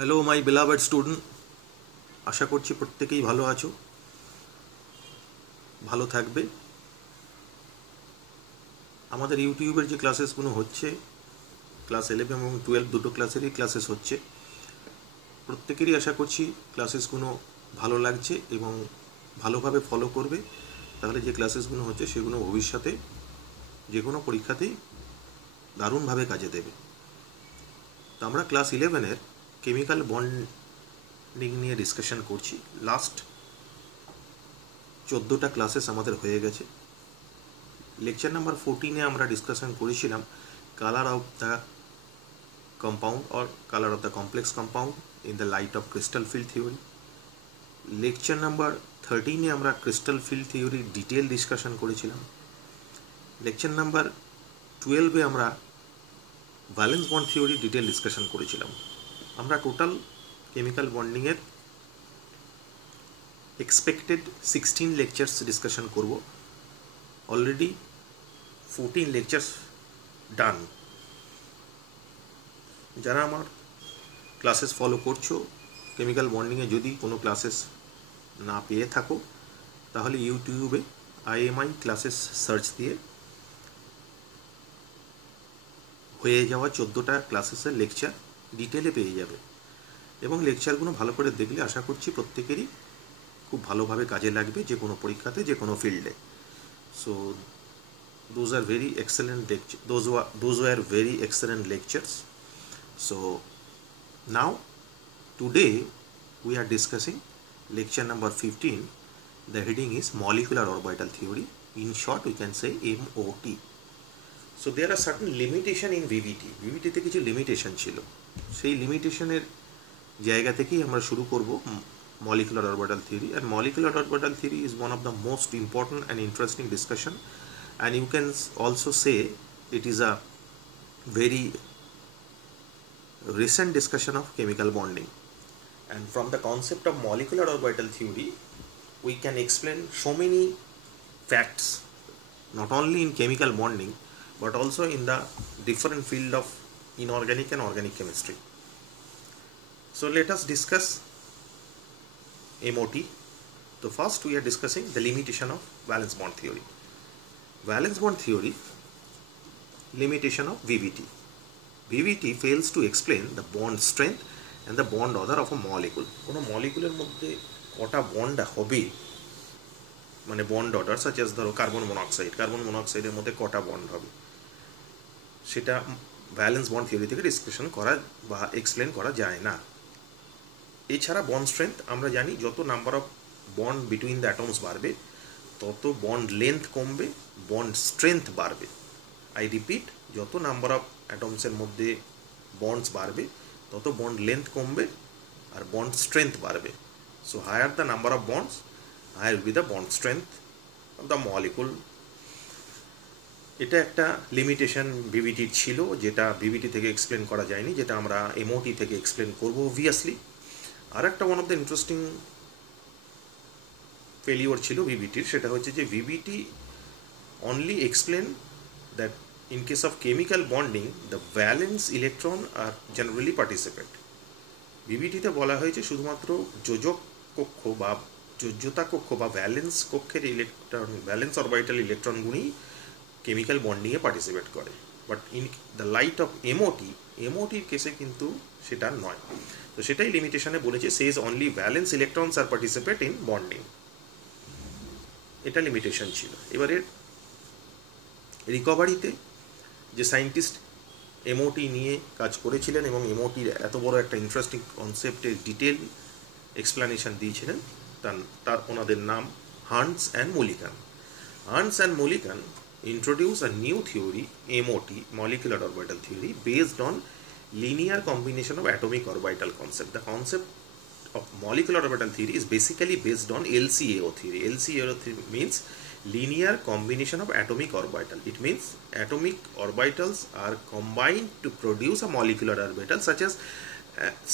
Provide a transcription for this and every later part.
Hello my বেলাভেড student, আশা করছি প্রত্যেকেই ভালো আছো, ভালো থাকবে। আমাদের ইউটিউবের যে ক্লাসেসগুলো হচ্ছে, ক্লাস 11 এবং 12 দুটো ক্লাসেরই ক্লাসেস হচ্ছে। প্রত্যেকেরই আশা করছি ক্লাসেসগুলো ভালো লাগছে এবং ভালোভাবে ফলো করবে। তাহলে যে ক্লাসেসগুলো হচ্ছে সেগুলো ভবিষ্যতে যে কোনো পরীক্ষাতেই দারুণভাবে কাজে দেবে। তো আমরা ক্লাস 11-এর কেমিক্যাল বন্ডিং নিয়ে ডিসকাশন করছি। লাস্ট 14টা ক্লাসেস আমাদের হয়ে গেছে। লেকচার নাম্বার 14-এ আমরা ডিসকাশন করেছিলাম colour of the compound or colour of the complex compound in the light of crystal field theory. Lecture number 13-এ আমরা ক্রিস্টাল ফিল্ড থিওরির ডিটেল ডিসকাশন করেছিলাম। লেকচার নাম্বার 12-এ আমরা ভ্যালেন্স বন্ড থিওরির ডিটেল ডিসকাশন করেছিলাম। আমরা টোটাল কেমিক্যাল বন্ডিংয়ের এক্সপেক্টেড 16 লেকচার্স ডিসকাশন করব। অলরেডি 14 লেকচার্স ডান। যারা আমার ক্লাসেস ফলো করছো, কেমিক্যাল বন্ডিংয়ে যদি কোনো ক্লাসেস না পেয়ে থাকো তাহলে ইউটিউবে IMI ক্লাসেস সার্চ দিয়ে হয়ে যাওয়া 14টা ক্লাসেসের লেকচার ডিটেলে পেয়ে যাবে এবং লেকচারগুলো ভালো করে দেখলে আশা করছি প্রত্যেকেরই খুব ভালোভাবে কাজে লাগবে যে কোনো পরীক্ষাতে, যে কোনো ফিল্ডে। So those are very excellent lectures. Those were very excellent lectures. So now today we are discussing lecture number 15. The heading is molecular orbital theory. In short we can say MOT. So there are certain limitation in VVT. VVT তে কিছু limitation ছিল, সেই লিমিটেশনের জায়গা থেকেই আমরা শুরু করব molecular orbital theory. And molecular orbital theory is one of the most important and interesting discussion, and you can also say it is a very recent discussion of chemical bonding. And from the concept of molecular orbital theory we can explain so many facts, not only in chemical bonding but also in the different field of inorganic and organic chemistry. So let us discuss MOT. So first we are discussing the limitation of valence bond theory. Valence bond theory, limitation of VVT. VVT fails to explain the bond strength and the bond order of a molecule. কোনো মলিকুলের মধ্যে কটা bond হবে, মানে bond order, such as ধরো carbon মনোক্সাইডের মধ্যে কটা bond হবে, সেটা ভ্যালেন্স বন্ড থিওরি থেকে ডিসকাশন করা বা এক্সপ্লেন করা যায় না। এছাড়া বন্ড স্ট্রেংথ আমরা জানি, যত number of bond between the atoms বাড়বে তত বন্ড লেন্থ কমবে, বন্ড স্ট্রেংথ বাড়বে। আই রিপিট, যত নাম্বার অফ অ্যাটমসের মধ্যে বন্ডস বাড়বে তত বন্ড লেন্থ কমবে আর বন্ড স্ট্রেংথ বাড়বে। So higher the number of bonds, higher will be the bond strength of the molecule. এটা একটা লিমিটেশন ভিভিটির ছিল, যেটা ভিভিটি থেকে এক্সপ্লেন করা যায়নি, যেটা আমরা এমওটি থেকে এক্সপ্লেন করবো অবভিয়াসলি। আর একটা one of the interesting failure ছিল ভিভিটির, সেটা হচ্ছে যে VVT only explain that in case of chemical bonding the valence electron are generally participate. ভিভিটিতে বলা হয়েছে শুধুমাত্র যোজক কক্ষ বা যোজ্যতা কক্ষ বা ভ্যালেন্স কক্ষের ইলেকট্রন, ভ্যালেন্স অরবিটাল ইলেকট্রনগুলি কেমিক্যাল বন্ডিংয়ে পার্টিসিপেট করে, but in the light of এমওটির কেসে কিন্তু সেটা নয়। তো সেটাই লিমিটেশনে বলেছে, says only valence electrons are participate in bonding. এটা লিমিটেশন ছিল। এবারে রিকভারিতে যে সায়েন্টিস্ট এমওটি নিয়ে কাজ করেছিলেন এবং এমওটির এত বড় একটা ইন্টারেস্টিং কনসেপ্টের ডিটেল এক্সপ্লানেশন দিয়েছিলেন, তার ওনাদের নাম Hund's and Mulliken. Hund's and Mulliken introduce a new theory, MOT, molecular orbital theory, based on linear combination of atomic orbital concept. The concept of molecular orbital theory is basically based on LCAO theory. LCAO theory means linear combination of atomic orbital. It means atomic orbitals are combined to produce a molecular orbital, such as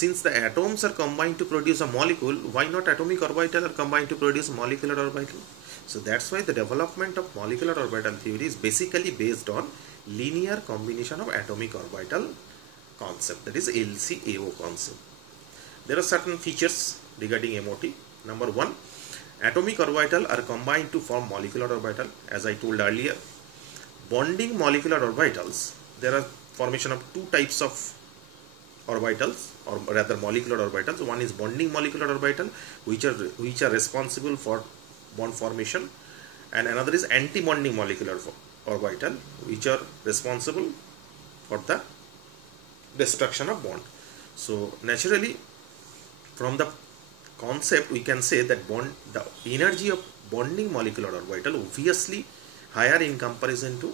since the atoms are combined to produce a molecule, why not atomic orbital are combined to produce a molecular orbital? So that's why the development of molecular orbital theory is basically based on linear combination of atomic orbital concept, that is LCAO concept. There are certain features regarding MOT. Number one, atomic orbital are combined to form molecular orbital. As I told earlier, bonding molecular orbitals, there are formation of two types of orbitals, or rather molecular orbitals. One is bonding molecular orbital, which are responsible for bond formation, and another is anti-bonding molecular orbital, which are responsible for the destruction of bond. So naturally, from the concept, we can say that the energy of bonding molecular orbital obviously higher in comparison to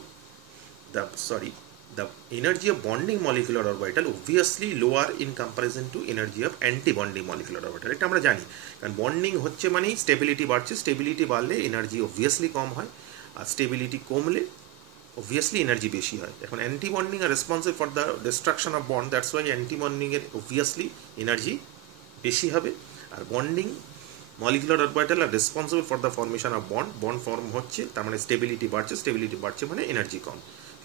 the energy of bonding molecular orbital obviously lower in comparison to energy of anti-bonding molecular orbital. এটা আমরা জানি, কারণ bonding হচ্ছে মানে stability বাড়ছে, stability বাড়লে energy obviously কম হয়, আর স্টেবিলিটি কমলে obviously energy বেশি হয়। এখন anti bonding are responsive for the destruction of bond, that's why anti bonding এর obviously এনার্জি বেশি হবে, আর bonding molecular orbital are responsible for the formation of bond form হচ্ছে, তার মানে স্টেবিলিটি বাড়ছে মানে এনার্জি কম।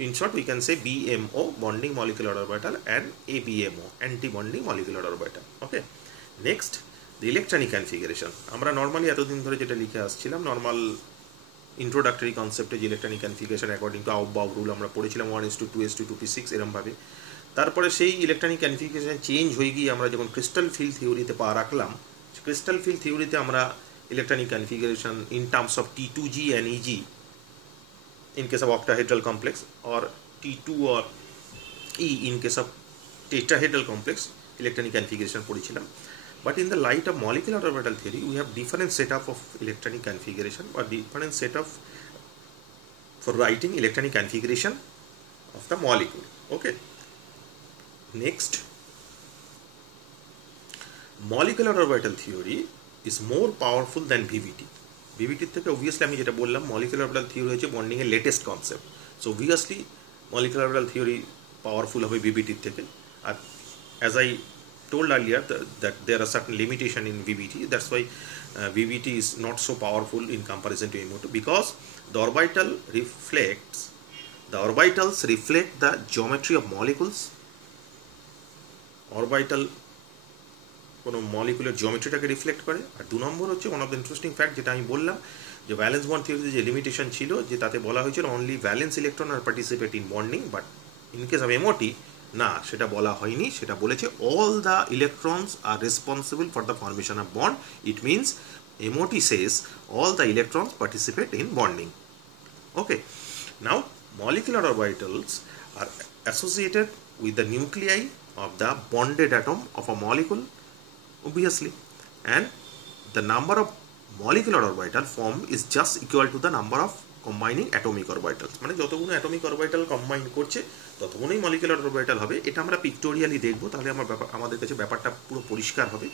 In short, we can say BMO, bonding molecular orbital, and ABMO, anti-bonding molecular orbital. Okay. Next, the electronic configuration. আমরা normally এতদিন ধরে যেটা লিখে আসছিলাম, নর্মাল ইন্ট্রোডাক্টরি কনসেপ্টে যে electronic configuration according to Aufbau rule আমরা পড়েছিলাম 1:2, 2:2, 2p6 এরমভাবে। তারপরে সেই ইলেকট্রনিক কনফিগারেশন চেঞ্জ হয়ে গিয়ে আমরা যখন ক্রিস্টাল ফিল্ড থিওরিতে পা রাখলাম, ক্রিস্টাল ফিল্ড থিওরিতে আমরা electronic configuration in terms of T2G and EG in case of octahedral complex, or T2 or E in case of tetrahedral complex electronic configuration পড়েছিলাম। But in the light of molecular orbital theory, we have different setup of electronic configuration, or different set of for writing electronic configuration of the molecule. Okay. Next, molecular orbital theory is more powerful than VVT. ভিভিটির থেকে obviously আমি যেটা বললাম, molecular orbital theory হচ্ছে bonding এর latest concept. So obviously molecular orbital theory powerful হবে ভিভিটির থেকে। আর as I told earlier that there are certain limitation in VVT, that's why VVT is not so powerful in comparison to MO2, because the orbitals reflect the geometry of molecules. Orbital কোনো molecular জিওমেট্রিটাকে reflect করে। আর 2 নম্বর হচ্ছে one of the interesting fact, যেটা আমি বললাম যে valence bond থিওরিতে যে limitation ছিল, যে তাতে বলা হয়েছিল only valence electron are participate in bonding, but in case of MOT না, সেটা বলা হয়নি, সেটা বলেছে all the electrons are responsible for the formation of bond. It means MOT says all the electrons participate in bonding. Okay, now molecular orbitals are associated with the nuclei of the bonded atom of a molecule, obviously, and the number of molecular orbital form is just equal to the number of combining atomic orbitals. মানে যতগুলো atomic orbital combine করছে ততগুলোই molecular orbital হবে। এটা আমরা পিকটোরিয়ালি দেখব, তাহলে আমাদের কাছে ব্যাপারটা পুরো পরিষ্কার হবে।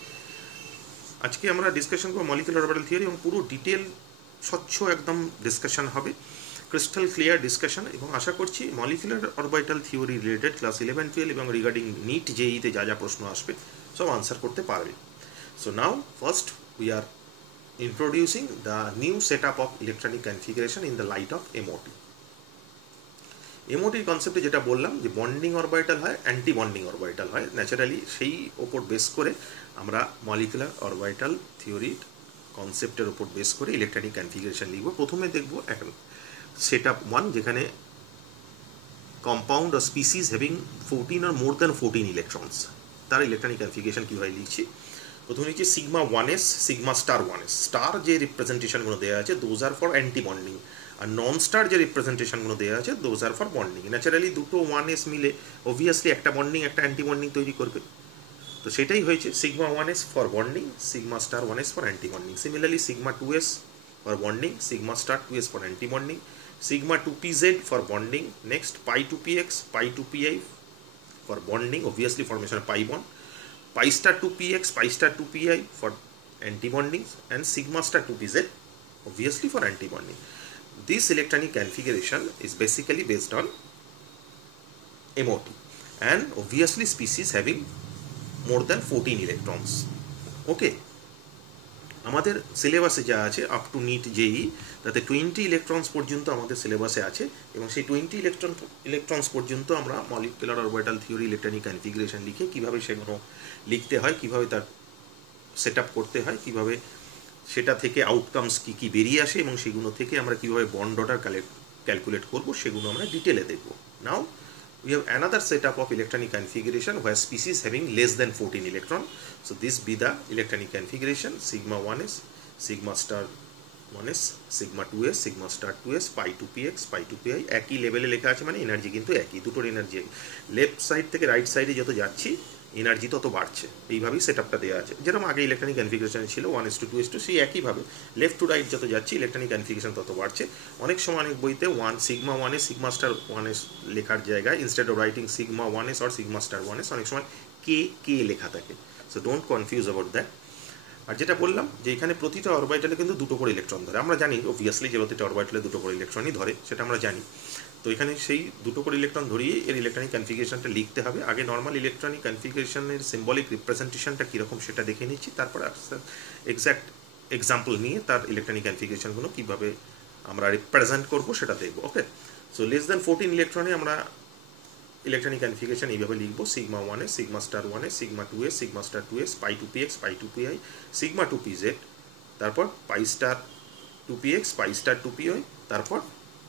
আজকে আমরা ডিসকাশন করব মলিকুলার অরবিটাল থিওরি, এবং পুরো ডিটেল স্বচ্ছ একদম ডিসকাশন হবে, ক্রিস্টাল ক্লিয়ার ডিসকাশন। এবং আশা করছি molecular orbital theory related class 11, 12 এবং রিগার্ডিং নিট জেইতে যা যা প্রশ্ন আসবে সব আনসার করতে পারবে। So now first we are introducing the new setup of electronic configuration in the light of MOT. MOT কনসেপ্টে যেটা বললাম যে বন্ডিং অরবিটাল হয়, অ্যান্টি বন্ডিং অরবিটাল হয়, ন্যাচারালি সেই ওপর বেস করে আমরা মলিকুলার অরবিটাল থিওরির কনসেপ্টের ওপর বেস করে ইলেকট্রনিক কনফিগারেশন লিখব। প্রথমে দেখব এখন সেটআপ 1, যেখানে compound or species having 14 or more than 14 electrons, তার ইলেকট্রনিক কনফিগারেশন কীভাবে লিখছি। প্রথমে হচ্ছে sigma 1s, sigma star 1s। Star যে রিপ্রেজেন্টেশনগুলো দেওয়া আছে those are for anti bonding, আর নন স্টার যে রিপ্রেজেন্টেশনগুলো দেওয়া আছে those are for bonding. Naturally দুটো 1s মিলে অবভিয়াসলি একটা বন্ডিং একটা অ্যান্টি বন্ডিং তৈরি করবে, তো সেটাই হয়েছে sigma 1s for bonding, sigma star 1s for anti bonding. Similarly sigma 2s for bonding, sigma star 2s for anti bonding, sigma 2pz for bonding, next pi 2px, pi 2pi for bonding, obviously formation of pi bond, pi star 2px, pi star 2pi for anti-bonding, and sigma star 2pz obviously for anti-bonding. This electronic configuration is basically based on MOT, and obviously species having more than 14 electrons. Okay, আমাদের সিলেবাসে যা আছে up to NEET জেই, তাতে 20 electrons পর্যন্ত আমাদের সিলেবাসে আছে, এবং সেই 20 ইলেকট্রনস পর্যন্ত আমরা molecular orbital theory electronic configuration লিখে কীভাবে সেগুলো লিখতে হয়, কীভাবে তার সেট আপ করতে হয়, কীভাবে সেটা থেকে আউটকামস কী কী বেরিয়ে আসে এবং সেগুলো থেকে আমরা কীভাবে বন্ড অর্ডার ক্যালকুলেট করব সেগুলো আমরা ডিটেলে দেখব। নাও we have another setup of electronic configuration where species having less than 14 electron. So this be the electronic configuration: sigma 1s, sigma star 1s, sigma 2s, sigma star 2s, pi 2px, pi 2pi। একই লেভেলে লেখা আছে মানে energy কিন্তু একই, দুটোর energy একই। Left side থেকে রাইট সাইডে যত যাচ্ছি এনার্জি তত বাড়ছে, এইভাবেই সেট আপটা দেওয়া আছে। যেরকম আগে ইলেকট্রনিক কনফিগারেশন ছিল 1:2:2, সেই একইভাবে লেফট টু রাইট যত যাচ্ছি ইলেকট্রনিক কনফিগারেশন তত বাড়ছে। অনেক সময় অনেক বইতে sigma 1s sigma star 1s লেখার জায়গায় instead of writing sigma 1s or sigma star 1s অনেক সময় কে লেখা থাকে। So don't confuse about that. আর যেটা বললাম যে এখানে প্রতিটা অরবিটালে কিন্তু দুটো করে ইলেকট্রন ধরে, আমরা জানি অবভিয়াসলি যে প্রতিটা অরবিটালে দুটো করে ইলেকট্রনই ধরে, সেটা আমরা জানি। তো এখানে সেই দুটো করে ইলেকট্রন ধরিয়ে এর ইলেকট্রনিক কনফিগারেশনটা লিখতে হবে। আগে নর্মাল ইলেকট্রনিক কনফিগারেশনের সিম্বলিক রিপ্রেজেন্টেশনটা কীরকম সেটা দেখে নিচ্ছি, তারপর এক্স্যাক্ট এক্সাম্পল নিয়ে তার ইলেকট্রনিক কনফিগারেশনগুলো কীভাবে আমরা রিপ্রেজেন্ট করবো সেটা দেখবো। ওকে, সো লেস দ্যান 14 ইলেকট্রনে আমরা ইলেকট্রনিক কনফিগারেশন এইভাবে লিখবো: sigma 1s, sigma star 1s, sigma 2s, sigma star 2s, পাই 2px, পাই 2pi, সিগমা 2pz, তারপর পাই star 2px, pi star 2py, তারপর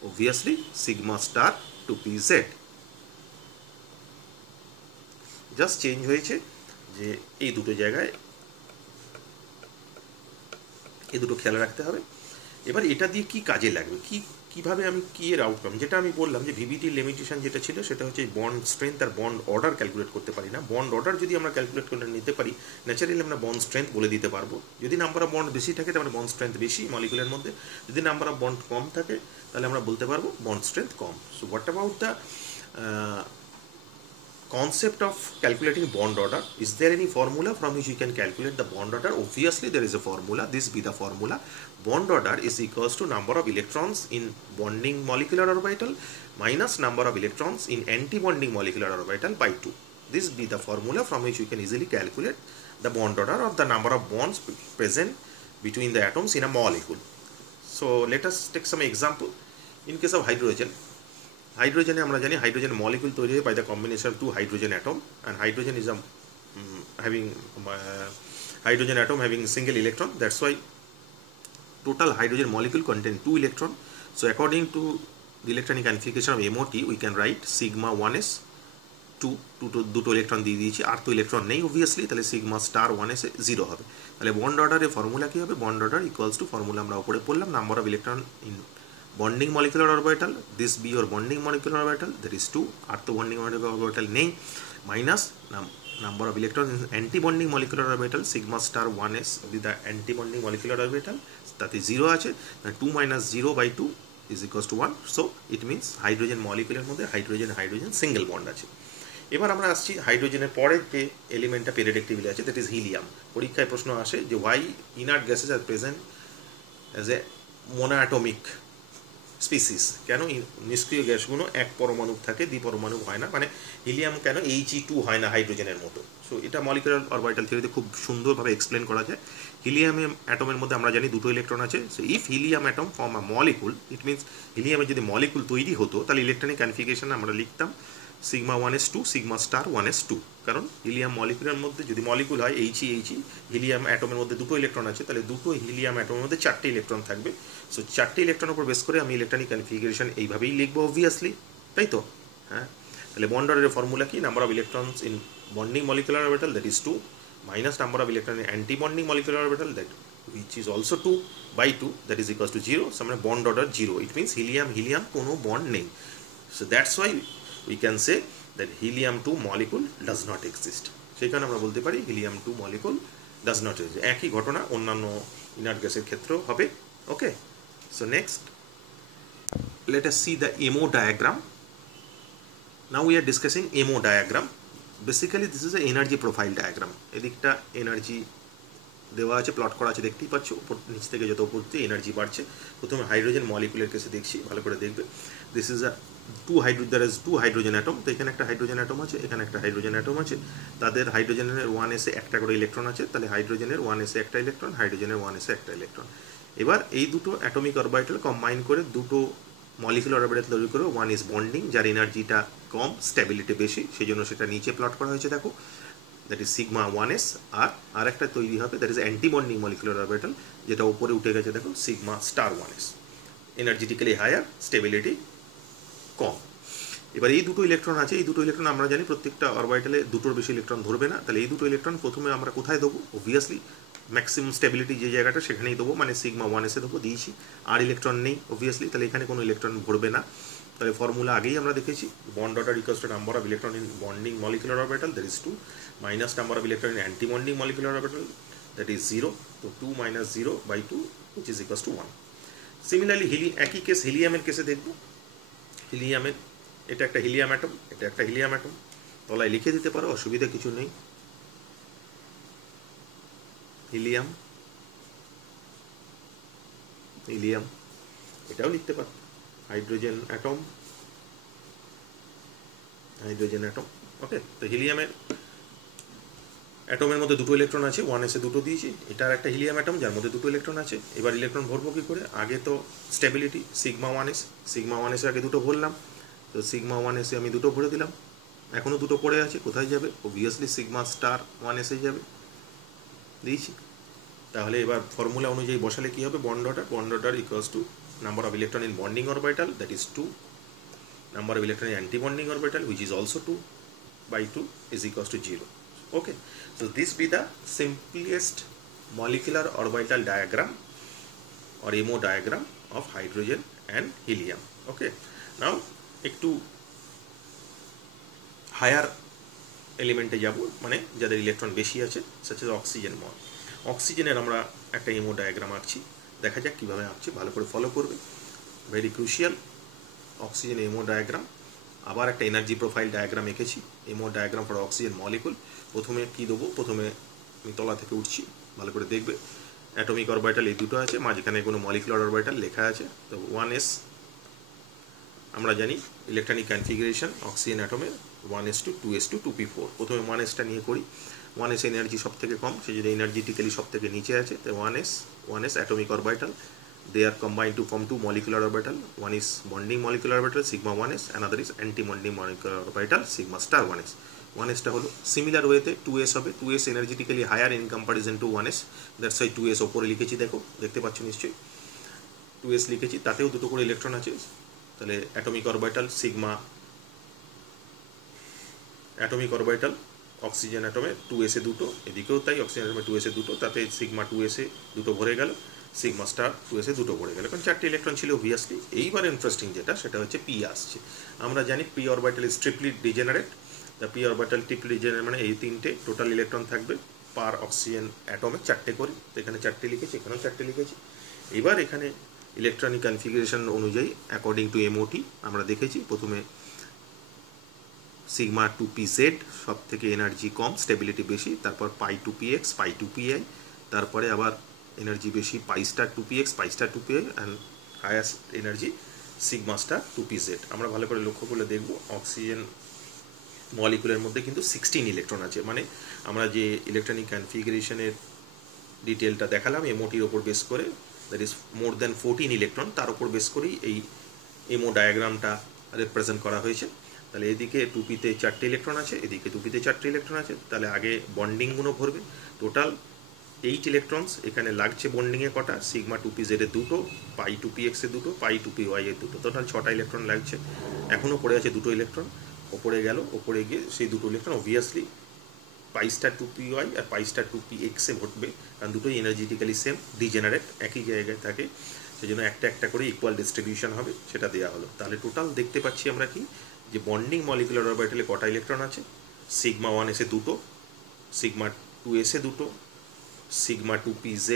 obviously sigma star 2pz। Just change হয়েছে যে এই দুটো জায়গায়, এই দুটো খেয়াল রাখতে হবে। এবার এটা দিয়ে কি কাজে লাগবে, কিভাবে আমি কি এর আউটকাম, যেটা আমি বললাম যে ভিভিটি লিমিটেশন যেটা ছিল সেটা হচ্ছে বন্ড স্ট্রেংথ আর বন্ড অর্ডার ক্যালকুলেট করতে পারি না। বন্ড অর্ডার যদি আমরা ক্যালকুলেট করে নিতে পারি ন্যাচারালি আমরা বন্ড স্ট্রেংথ বলে দিতে পারবো। যদি নাম্বার অফ বন্ড বেশি থাকে তাহলে বন্ড স্ট্রেংথ বেশি মলিকুলের মধ্যে, যদি নাম্বার অফ বন্ড কম থাকে তাহলে আমরা বলতে পারবো bond strength com. So what about the concept of calculating bond order? Is there any formula from which you can calculate the bond order? Obviously there is a formula. This be the formula: bond order is equals to number of electrons in bonding molecular orbital minus number of electrons in anti-bonding molecular orbital by 2. This be the formula from which you can easily calculate the bond order or the number of bonds present between the atoms in a molecule. So let us take some example. In case of hydrogen, হাইড্রোজেনে আমরা জানি hydrogen molecule তৈরি হয় by the combination of two hydrogen atom, and hydrogen is hydrogen atom having single electron. That's why total hydrogen molecule contain 2 electron. So according to the electronic configuration of MOT we can write sigma 1s 2 electron দিয়ে দিয়েছি, আর তো electron নেই obviously, তাহলে sigma star 1s 0 হবে। তাহলে bond অর্ডারের formula কী হবে? Bond order equals two formula আমরা উপরে পড়লাম: number of electron in bonding molecular orbital, this be your bonding molecular orbital, that is 2, আর তো bonding molecular orbital নেই, minus number of electrons in anti-bonding molecular orbital, sigma star 1s with the anti-bonding molecular orbital, তাতে 0 আছে, 2 minus 0 by 2 is equals to 1. So it means hydrogen মলিকুলের মধ্যে hydrogen single bond আছে। এবার আমরা আসছি হাইড্রোজেনের পরের যে এলিমেন্টটা পেরিয়ডিক টেবিলে আছে, দ্যাট ইজ হিলিয়াম। পরীক্ষায় প্রশ্ন আসে যে why inert gases are present as a monoatomic species, কেন নিষ্ক্রিয় গ্যাসগুলো এক পরমাণু থাকে, দ্বিপরমাণু হয় না, মানে হিলিয়াম কেন He2 হয় না হাইড্রোজেনের মতো। সো এটা মলিকুলার অরবিটাল থিওরিতে খুব সুন্দরভাবে এক্সপ্লেন করা যায়। হিলিয়াম অ্যাটমের মধ্যে আমরা জানি দুটো ইলেকট্রন আছে। So if helium atom form a molecule, it means হিলিয়ামের যদি মলিকুল তৈরি হতো তাহলে ইলেকট্রনিক কনফিগারেশন আমরা লিখতাম sigma 1s2 sigma star 1s2, কারণ হিলিয়াম মলিকুলের মধ্যে যদি মলিকুল হয় He হিলিয়াম অ্যাটমের মধ্যে দুটো ইলেকট্রন আছে, তাহলে দুটো হিলিয়াম অ্যাটমের মধ্যে 4টে ইলেকট্রন থাকবে। সো 4টে ইলেকট্রনের উপর বেস করে আমি ইলেকট্রনিক কনফিগারেশন এইভাবেই লিখবো অবভিয়াসলি, তাই তো? হ্যাঁ, তাহলে বন্ড অর্ডারের ফর্মুলা কি? Number of electrons in bonding molecular orbital, that is 2, minus number of electron in anti bonding molecular orbital, that which is also 2 by 2, that is equals to 0. So আমরা bond order 0, it means helium কোনো bond নেই। So that's why we can say that helium-2 molecule does not exist. সেখানে আমরা বলতে পারি helium-2 molecule does not exist. একই ঘটনা অন্যান্য ইনার্ট গ্যাসের ক্ষেত্রেও হবে। Okay, so next let us see the MO diagram. Now we are discussing MO diagram. Basically this is a energy profile diagram. এদিকটা এনার্জি দেওয়া আছে, প্লট করা আছে, দেখতেই পাচ্ছ উপর নিচ থেকে যত উপর দিয়ে এনার্জি বাড়ছে। প্রথমে হাইড্রোজেন মলিকুলের কেসে দেখছি, ভালো করে দেখবে। This is a there is 2 hydrogen atom. তো এখানে একটা হাইড্রোজেন অ্যাটম আছে, এখানে একটা হাইড্রোজেন অ্যাটম আছে, তাদের হাইড্রোজেনের 1s একটা করে ইলেকট্রন আছে, তাহলে হাইড্রোজেনের 1s একটা ইলেকট্রন, হাইড্রোজেনের 1s একটা ইলেকট্রন। এবার এই দুটো অ্যাটমিক অরবিটাল কম্বাইন করে দুটো মলিকুলার অরবিটাল তৈরি করে, ওয়ান ইজ বন্ডিং যার এনার্জিটা কম, স্ট্যাবিলিটি বেশি, সেই জন্য সেটা নিচে প্লট করা হয়েছে। দেখো দ্যাট ইজ সিগমা 1s, আর একটা তৈরি হবে that is anti bonding molecular orbital, যেটা উপরে উঠে গেছে দেখো sigma star 1s, energetically higher, stability কম। এবার এই দুটো ইলেকট্রন আছে, এই দুটো ইলেকট্রন আমরা জানি প্রত্যেকটা অরবিটালে দুটোর বেশি ইলেকট্রন ধরবে না, তাহলে এই দুটো ইলেকট্রন প্রথমে আমরা কোথায় দেবো? অবভিয়াসলি ম্যাক্সিমাম স্টেবিলিটি যে জায়গাটা সেখানেই দেবো, মানে সিগমা 1s দেবো, দিয়েছি। আর ইলেকট্রন নেই অবভিয়াসলি, তাহলে এখানে কোনো ইলেকট্রন ভরবে না। তাহলে ফর্মুলা আগেই আমরা দেখেছি, bond order equals to number of electron in bonding molecular orbital, that is 2, minus number of electron in anti bonding molecular orbital, that is 0, তো 2 minus 0/2 which is equals to 1. Similarly একই case হিলিয়ামের কেসে দেখব। হিলিয়ামের, এটা একটা helium atom, এটা একটা helium atom, তলায় লিখে দিতে পারো, অসুবিধা কিছু নেই। হিলিয়াম, হিলিয়াম, এটাও লিখতে পারো। হাইড্রোজেন অ্যাটম, হাইড্রোজেন অ্যাটম, ওকে। তো হিলিয়ামের অ্যাটমের মধ্যে দুটো ইলেকট্রন আছে, 1s দুটো দিয়েছি। এটার একটা হিলিয়াম অ্যাটম যার মধ্যে দুটো ইলেকট্রন আছে। এবার ইলেকট্রন ভরবো কী করে? আগে তো stability sigma 1s, sigma 1s আগে দুটো ভরলাম, তো সিগমা 1s আমি দুটো ভরে দিলাম। এখনও দুটো পড়ে আছে, কোথায় যাবে? অবভিয়াসলি সিগমা স্টার 1s যাবে, দিয়েছি। তাহলে এবার ফর্মুলা অনুযায়ী বসালে কী হবে? Bond order equals to number of electron in bonding orbital, that is 2, number of electron in anti-bonding orbital, which is also 2/2, is equals to 0. Okay, so this be the simplest molecular orbital diagram or MO diagram of hydrogen and helium. Okay, now একটু higher এলিমেন্টে যাব, মানে যাদের electron বেশি আছে, such as oxygen মল। অক্সিজেনের আমরা একটা এমও diagram আঁকছি, দেখা যাক কীভাবে আঁকছি, ভালো করে ফলো করবে, ভেরি ক্রুশিয়াল। অক্সিজেন এমও ডায়াগ্রাম, আবার একটা এনার্জি প্রোফাইল ডায়াগ্রাম এঁকেছি, এমও ডায়াগ্রাম ফর অক্সিজেন মলিকুল। প্রথমে কী দেবো? প্রথমে আমি তলা থেকে উঠছি, ভালো করে দেখবে। অ্যাটমিক অরবিটাল এই দুটো আছে, মাঝখানে কোনো মলিকুলার অরবিটাল লেখা আছে। তো 1s আমরা জানি electronic configuration oxygen অ্যাটমের 1s2 2s2 2p4। প্রথমে 1sটা নিয়ে করি। 1s এনার্জি সব থেকে কম, সে যদি এনার্জিটিক্যালি সব থেকে নিচে আছে, তো 1s atomic orbital, they are combined to form two molecular orbital. One is bonding molecular orbital sigma 1s, another is anti-bonding molecular orbital sigma star 1s. 1s টা হলো সিমিলার ওয়েতে 2s হবে, 2s energetically higher in comparison to 1s, that's why 2s ওপরে লিখেছি, দেখো দেখতে পাচ্ছ নিশ্চয়ই 2s লিখেছি, তাতেও দুটো করে ইলেকট্রন আছে। তাহলে atomic orbital sigma, atomic orbital oxygen অ্যাটমে 2s দুটো, এদিকেও তাই অক্সিজেন অ্যাটমে 2s দুটো, তাতে সিগমা 2s দুটো ভরে গেল, সিগমা স্টার 2s দুটো ভরে গেল, কারণ 4টে ইলেকট্রন ছিল অবভিয়াসলি। এইবার ইন্টারেস্টিং যেটা, সেটা হচ্ছে পি আসছে। আমরা জানি P orbital is Tripoli degenerate. The P orbital Tripoli degenerate মানে এই তিনটে টোটাল ইলেকট্রন থাকবে পার অক্সিজেন অ্যাটমে 4টে করে, তো এখানে 4টে লিখেছি, এখানেও 4টে লিখেছি। এবার এখানে ইলেকট্রনিক কনফিগারেশন অনুযায়ী অ্যাকর্ডিং টু এমওটি আমরা দেখেছি, প্রথমে সিগমা 2pz সব থেকে এনার্জি কম, স্টেবিলিটি বেশি, তারপর পাই 2px পাই 2pi, তারপরে আবার এনার্জি বেশি pi star 2px pi star 2pi, and highest energy sigma star 2pz। আমরা ভালো করে লক্ষ্য করলে দেখব অক্সিজেন মলিকুলের মধ্যে কিন্তু 16 ইলেকট্রন আছে, মানে আমরা যে ইলেকট্রনিক কনফিগারেশনের ডিটেলটা দেখালাম এমওটির ওপর বেস করে, that is more than 14 electron, তার উপর বেস করেই এই এমও ডায়াগ্রামটা রিপ্রেজেন্ট করা হয়েছে। তাহলে এদিকে 2pতে 4টে ইলেকট্রন আছে, এদিকে 2pতে 4টে ইলেকট্রন আছে, তাহলে আগে বন্ডিংগুলো ভরবে। টোটাল 8 ইলেকট্রনস এখানে লাগছে বন্ডিংয়ে, কটা? সিগমা 2pz এর দুটো, পাই 2px এর দুটো, পাই 2py এর দুটো, টোটাল 6টা ইলেকট্রন লাগছে। এখনও পড়ে আছে দুটো ইলেকট্রন, ওপরে গেল, ওপরে গিয়ে সেই দুটো ইলেকট্রন অবভিয়াসলি পাই স্টার 2py আর পাই স্টার 2px এ ভরবে, কারণ দুটোই এনার্জিটিক্যালি সেম, ডিজেনারেট, একই জায়গায় থাকে, সেই জন্য একটা একটা করে ইকুয়াল ডিস্ট্রিবিউশন হবে, সেটা দেওয়া হলো। তাহলে টোটাল দেখতে পাচ্ছি আমরা কি, যে বন্ডিং মলিকুলার অরবিটালে কটা ইলেকট্রন আছে? সিগমা 1s এ দুটো, সিগমা 2s এ দুটো, সিগমা 2pz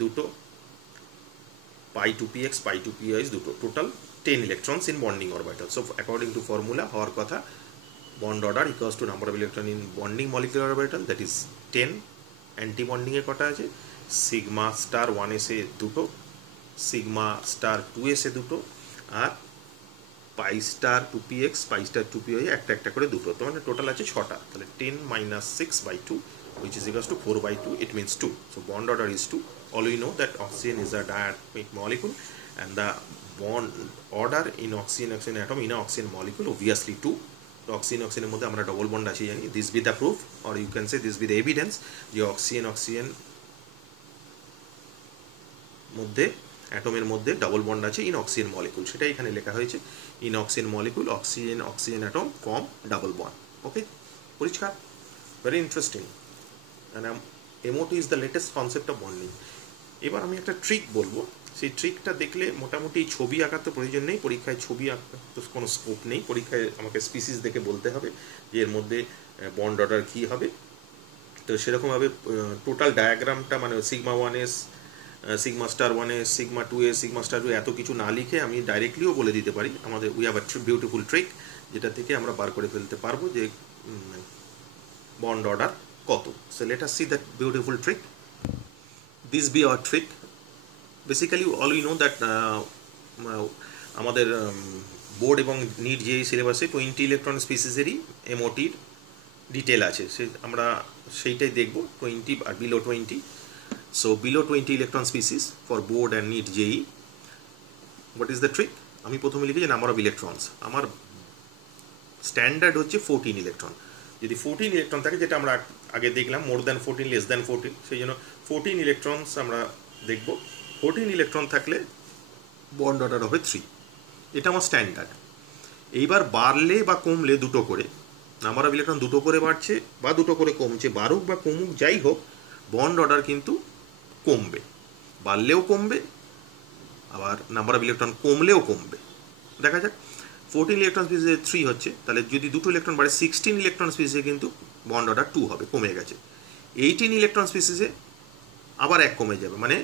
দুটো, পাই 2px পাই 2py দুটো, total 10 electrons in bonding orbital. So according to formula হওয়ার কথা, bond order equals to number of electron in bonding molecular orbital, that is 10। Anti বন্ডিংয়ে কটা আছে? Sigma star 1s এ দুটো, sigma star 2s এ দুটো, আর পাই star 2px pi star 2py একটা একটা করে দুটো, তো মানে টোটাল আছে 6টা। তাহলে 10 minus 6/2 which is equals to 4/2, it means 2. So bond order is 2. All we know that oxygen is a diatomic molecule, and the bond order in oxygen atom in an oxygen molecule obviously 2. So তো oxygen অক্সিজেনের মধ্যে আমরা double bond আছে জানি, this be the proof or you can say this be the evidence যে oxygen oxygen মধ্যে অ্যাটমের মধ্যে ডবল বন্ড আছে ইন অক্সিজেন মলিকুল, সেটা এখানে লেখা হয়েছে in oxygen molecule oxygen oxygen atom form double bond. Okay, পরিষ্কার? Very interesting. MOT is the latest concept of bonding. এবার আমি একটা ট্রিক বলবো, সেই ট্রিকটা দেখলে মোটামুটি ছবি আঁকার তো প্রয়োজন নেই, পরীক্ষায় ছবি আঁকার তো কোনো স্কোপ নেই, পরীক্ষায় আমাকে স্পিসিস দেখে বলতে হবে যে এর মধ্যে বন্ড অর্ডার কী হবে। তো সেরকমভাবে টোটাল ডায়াগ্রামটা মানে sigma 1s sigma star 1s sigma 2s sigma star 2 এত কিছু না লিখে আমি ডাইরেক্টলিও বলে দিতে পারি আমাদের we have a beautiful trick, যেটা থেকে আমরা বার করে ফেলতে পারবো যে বন্ড অর্ডার কত। So let us see that beautiful trick. This B hour trick. Basically all we know that আমাদের বোর্ড এবং নিট যে সিলেবাসে 20 ইলেকট্রন স্পিসিসেরই MOTর ডিটেল আছে, সে আমরা সেইটাই দেখব 20 আর below 20। So below 20 electron species for board and NEET JEE। What is the trick? আমি প্রথমে লিখি যে নাম্বার অফ ইলেকট্রনস, আমার স্ট্যান্ডার্ড হচ্ছে 14 ইলেকট্রন। যদি 14 ইলেকট্রন থাকে, যেটা আমরা আগে দেখলাম মোর দ্যান 14 লেস দ্যান 14, সেই জন্য 14 ইলেকট্রনস আমরা দেখব। 14 ইলেকট্রন থাকলে বন্ড অর্ডার হবে 3, এটা আমার স্ট্যান্ডার্ড। এইবার বাড়লে বা কমলে দুটো করে, নাম্বার অফ ইলেকট্রন দুটো করে বাড়ছে বা দুটো করে কমছে, বাড়ুক বা কমুক যাই হোক, বন্ড অর্ডার কিন্তু কমবে, বাড়লেও কমবে আবার নাম্বার অফ ইলেকট্রন কমলেও কমবে। দেখা যাক 14 ইলেকট্রন স্পিসিসে 3 হচ্ছে, তাহলে যদি দুটো ইলেকট্রন বাড়ে 16 ইলেকট্রন স্পিসিসে কিন্তু বন্ড অর্ডার 2 হবে, কমে গেছে। 18 ইলেকট্রন স্পিসিসে আবার 1 কমে যাবে, মানে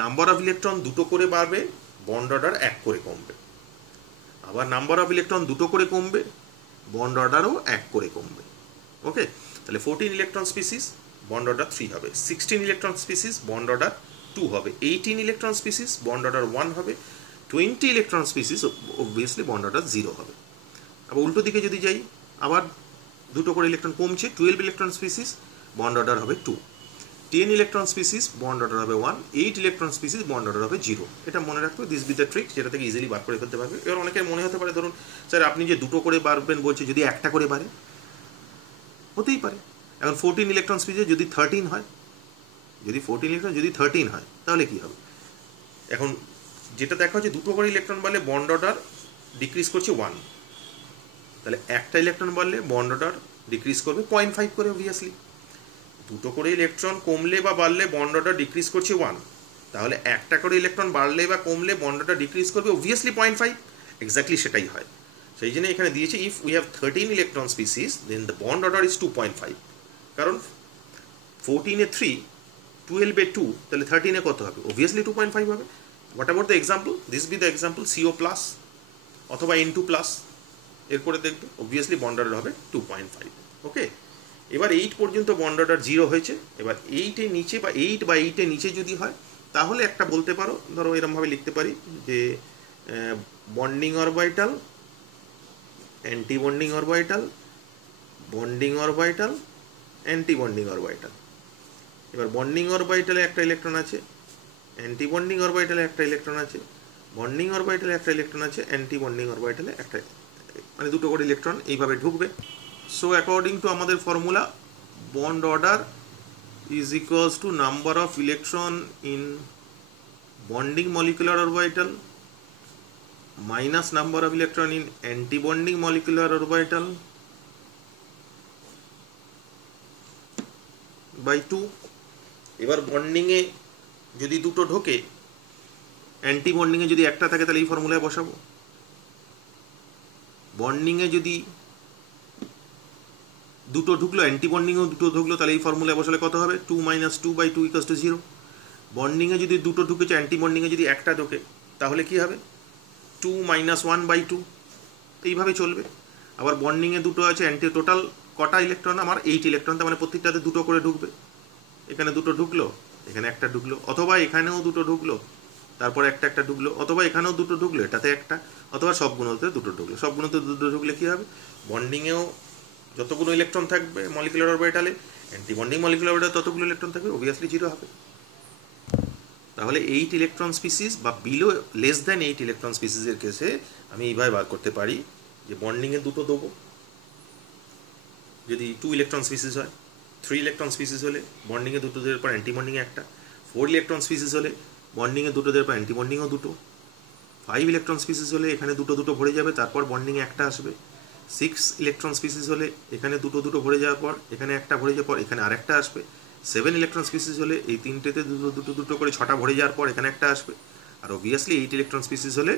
নাম্বার অফ ইলেকট্রন দুটো করে বাড়বে, বন্ড অর্ডার 1 করে কমবে। আবার নাম্বার অফ ইলেকট্রন দুটো করে কমবে, বন্ড অর্ডারও 1 করে কমবে। ওকে, তাহলে 14 ইলেকট্রন স্পিসিস বন্ড অর্ডার 3 হবে, 16 ইলেকট্রন স্পিসিস বন্ড অর্ডার 2 হবে, 18 ইলেকট্রন স্পিসিস বন্ড অর্ডার 1 হবে, 20 electron species obviously bond order 0 হবে। আবার উল্টো দিকে যদি যাই, আবার দুটো করে ইলেকট্রন কমছে, 12 ইলেকট্রন স্পিসিস বন্ড অর্ডার হবে 2, 10 ইলেকট্রন স্পিসিস বন্ড অর্ডার হবে 1, 8 ইলেকট্রন স্পিসিস বন্ড অর্ডার হবে 0। এটা মনে রাখতে হবে, দিস বি দ্য ট্রিক, যেটা থেকে ইজিলি বার করে ফেলতে পারবে। এবার অনেকের মনে হতে পারে, ধরুন স্যার আপনি যে দুটো করে বাড়বেন বলছে, যদি একটা করে বাড়ে, হতেই পারে। এখন 14 ইলেকট্রন স্পিসিস যদি 13 হয়, যদি 14 ইলেকট্রন যদি 13 হয়, তাহলে কি হবে? এখন যেটা দেখা হচ্ছে, দুটো করে ইলেকট্রন বাড়লে বন্ড অর্ডার ডিক্রিজ করছে 1, তাহলে একটা ইলেকট্রন বাড়লে বন্ড অর্ডার ডিক্রিজ করবে 0.5 করে অবভিয়াসলি। দুটো করে ইলেকট্রন কমলে বা বাড়লে বন্ড অর্ডার ডিক্রিজ করছে 1, তাহলে একটা করে ইলেকট্রন বাড়লে বা কমলে বন্ড অর্ডার ডিক্রিজ করবে অবভিয়াসলি 0.5। এক্স্যাক্টলি সেটাই হয়, সেই জন্য এখানে দিয়েছে if we have 13 electron species then the bond order is 2.5, কারণ 14-এ 3, 12-এ 2, তাহলে 13-এ কত হবে? অবভিয়াসলি 2.5 হবে। What about the example? This be the example CO plus অথবা N2 প্লাস, এরপরে দেখবে অবভিয়াসলি বন্ড অর্ডার হবে 2.5। ওকে, এবার 8 পর্যন্ত বন্ড অর্ডার 0 হয়েছে। এবার 8-এর নিচে বা 8 বা 8-এর নিচে যদি হয়, তাহলে একটা বলতে পারো, ধরো এরমভাবে লিখতে পারি যে bonding orbital, anti bonding orbital, bonding orbital, anti bonding orbital. এবার বন্ডিং অরবিটালে একটা ইলেকট্রন আছে, অ্যান্টি বন্ডিং অরবিটালে একটা ইলেকট্রন আছে, বন্ডিং অরবিটালে একটা ইলেকট্রন আছে, অ্যান্টি বন্ডিং অরবিটালে একটা, মানে দুটো করে ইলেকট্রন এইভাবে ঢুকবে। সো অ্যাকর্ডিং টু আমাদের formula, bond order is equals to number of electron in bonding molecular orbital minus number of electron in anti bonding molecular orbital by 2। এবার বন্ডিংয়ে যদি দুটো ঢোকে, অ্যান্টি বন্ডিংয়ে যদি একটা থাকে, তাহলে এই ফর্মুলায় বসাবো। বন্ডিংয়ে যদি দুটো ঢুকলো, অ্যান্টি বন্ডিংয়েও দুটো ঢুকলো, তাহলে এই ফর্মুলায় বসালে কত হবে? 2 - 2/2 = 0। বন্ডিংয়ে যদি দুটো ঢুকেছে, অ্যান্টি বন্ডিংয়ে যদি একটা ঢোকে, তাহলে কি হবে? 2 - 1/2, এইভাবে চলবে। আবার বন্ডিংয়ে দুটো আছে, অ্যান্টি টোটাল কটা ইলেকট্রন? আমার 8 ইলেকট্রন, তার মানে প্রত্যেকটাতে দুটো করে ঢুকবে। এখানে দুটো ঢুকলো, এখানে একটা ঢুকলো, অথবা এখানেও দুটো ঢুকলো, তারপর একটা একটা ঢুকলো, অথবা এখানেও দুটো ঢুকলো, এটাতে একটা, অথবা সবগুলোতে দুটো ঢুকলো। সবগুলোতে দুটো ঢুকলে কী হবে? বন্ডিংয়েও যতগুলো ইলেকট্রন থাকবে মলিকুলার অরবিটালে, অ্যান্টি বন্ডিং মলিকুলার অরবিটালে ততগুলো ইলেকট্রন থাকবে, অবভিয়াসলি 0 হবে। তাহলে 8 ইলেকট্রন স্পিসিস বা বিলো লেস দ্যান 8 ইলেকট্রন স্পিসিসের কেসে আমি এইভাবে বার করতে পারি যে বন্ডিংয়ে দুটো দেবো, যদি 2 ইলেকট্রন স্পিসিস হয়, 3 ইলেকট্রন স্পিসিস হলে বন্ডিংয়ে দুটো দেওয়ার পর অ্যান্টি বন্ডিংয়ে একটা, 4 ইলেকট্রন স্পিসিস হলে বন্ডিংয়ে দুটো দেওয়ার পর অ্যান্টি বন্ডিংও দুটো, 5 ইলেকট্রন স্পিসিস হলে এখানে দুটো দুটো ভরে যাবে, তারপর বন্ডিংয়ে একটা আসবে, 6 ইলেকট্রন স্পিসিস হলে এখানে দুটো দুটো ভরে যাওয়ার পর এখানে একটা ভরে যাওয়ার পর এখানে আরেকটা আসবে, 7 ইলেকট্রন স্পিসিস হলে এই তিনটেতে দুটো দুটো দুটো করে 6টা ভরে যাওয়ার পর এখানে একটা আসবে, আর অবভিয়াসলি 8 ইলেকট্রন স্পিসিস হলে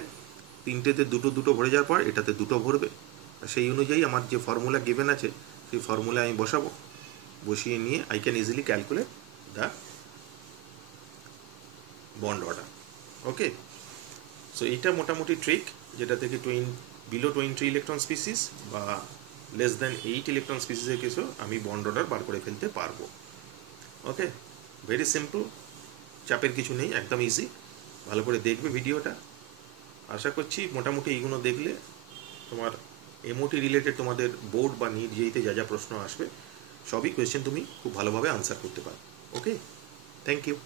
তিনটেতে দুটো দুটো ভরে যাওয়ার পর এটাতে দুটো ভরবে। সেই অনুযায়ী আমার যে ফর্মুলা গিভেন আছে সেই ফর্মুলা আমি বসাবো, বসিয়ে নিয়ে I can easily calculate the bond order. Okay, so এইটা মোটামুটি ট্রিক, যেটা থেকে বিলো 20 ইলেকট্রন স্পিসিস বা লেস দেন 8 ইলেকট্রন স্পিসিসের কেসেও আমি বন্ড অর্ডার বার করে ফেলতে পারবো। ওকে, ভেরি সিম্পল, চাপের কিছু নেই, একদম ইজি। ভালো করে দেখবে ভিডিওটা, আশা করছি মোটামুটি এইগুলো দেখলে তোমার এমওটি রিলেটেড তোমাদের বোর্ড বা নিট যেইতে যা যা প্রশ্ন আসবে সবই কোয়েশ্চেন তুমি খুব ভালোভাবে আনসার করতে পারো। ওকে, থ্যাংক ইউ।